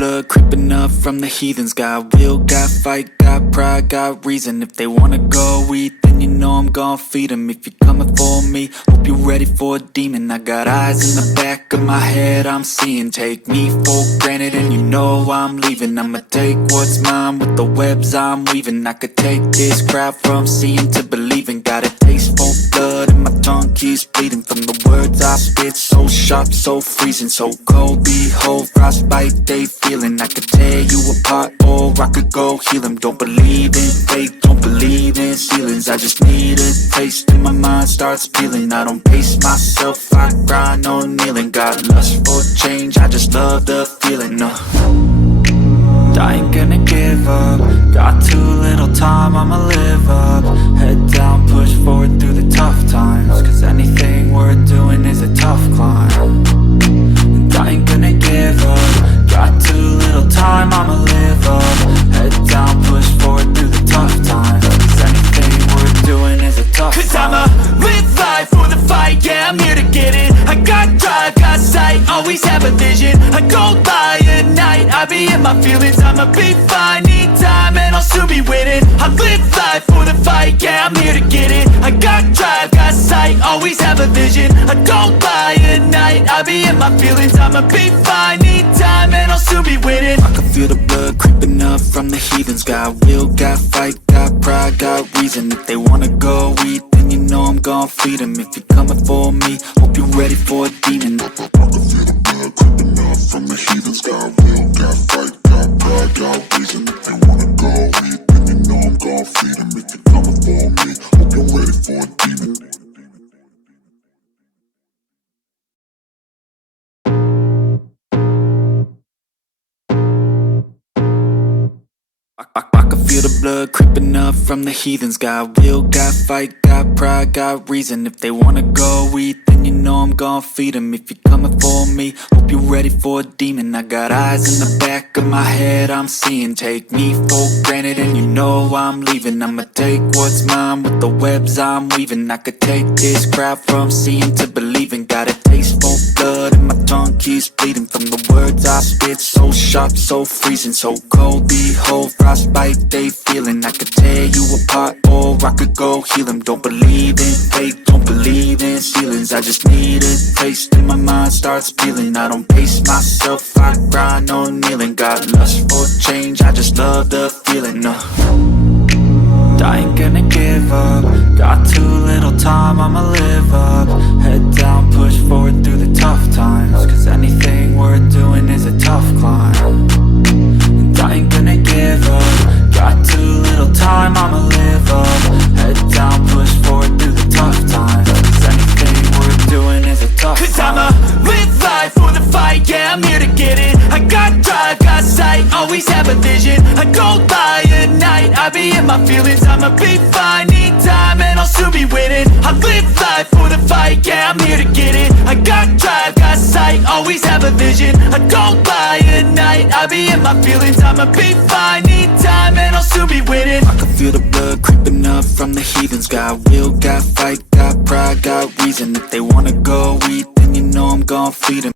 blood creeping up from the heathens. Got will, got fight, got pride, got reason. If they wanna go eat, then you know I'm gon' feed them. If you're coming for me, hope you're ready for a demon. I got eyes in the back of my head, I'm seeing. Take me for granted and you know I'm leaving. I'ma take what's mine with the webs I'm weaving. I could take this crowd from seeing to believing. Got a taste for blood and my tongue keeps bleeding. From the words I spit, so sharp, so freezing, so cold. Behold, frostbite they feeling. I could tear you apart or I could go heal them. Don't believe in fate, don't believe in ceilings. I just need a taste and my mind starts peeling. I don't pace myself, I grind on kneeling. Got lust for change, I just love the feeling. I ain't gonna give up. Got too little time, I'ma live up. Head down, push forward through the tough times. Cause anything worth doing is a tough climb. And I ain't gonna give up. Got too little time, I'ma live up. Head down, push forward through the tough times. Cause anything worth doing is a tough climb. Cause I'ma live life for the fight, yeah, I'm here to get it. I got drive, got sight, always have a vision. I go by at night, I be in my feelings. I'ma be fine, need time and I'll soon be winning. I live life for the fight, yeah, I'm here to get it. I got drive, got sight, always have a vision. I go by at night, I be in my feelings. I'ma be fine, need time and I'll soon be winning. I can feel the blood creeping up from the heathens. Got will, got fight, got pride, got reason. If they wanna go eat, then you know I'm gon' feed them. If you're coming for me, hope you're ready for a demon. I can feel the blood creeping up from the heathens. Got will, got fight, got pride, got reason. If they wanna go eat, then you know I'm gon' feed them. If you're coming for me, hope you're ready for a demon. I can feel the blood creeping up from the heathens. Got will, got fight, got pride, got reason. If they wanna go eat, then you know I'm gon' feed them. If you're coming for me, hope you're ready for a demon. I got eyes in the back of my head, I'm seeing. Take me for granted and you know I'm leaving. I'ma take what's mine with the webs I'm weaving. I could take this crowd from seeing to believing. Got a taste for blood and my tongue keeps bleeding. From the words I spit, so sharp, so freezing, so cold. Behold, frostbite they feeling. I could tear you apart or I could go heal them. Don't believe in fate, don't believe in ceilings. I just need a taste and my mind starts peeling. I don't pace myself, I grind on kneeling. Got lust for change, I just love the feeling. I ain't gonna give up. Got too little time, I'ma live up. Head down, push forward through the tough times. Cause anything worth doing is a tough climb. And I ain't gonna give up. Got too little time, I'ma live up. Head down, push forward through the tough times. Cause anything worth doing is a tough climb. Cause I'ma live life for the fight, yeah, I'm here to get it. I got drive, got sight, always have a vision. I go by at night, I be in my feelings. I'ma be fine, need time and I'll soon be winning. I live life for the fight, yeah, I'm here to get it. I got drive, got sight, always have a vision. I go by at night, I be in my feelings. I'ma be fine, need time and I'll soon be winning. I can feel the blood creeping up from the heathens. Got will, got fight, got pride, got reason. If they wanna go eat, then you know I'm gon' feed them.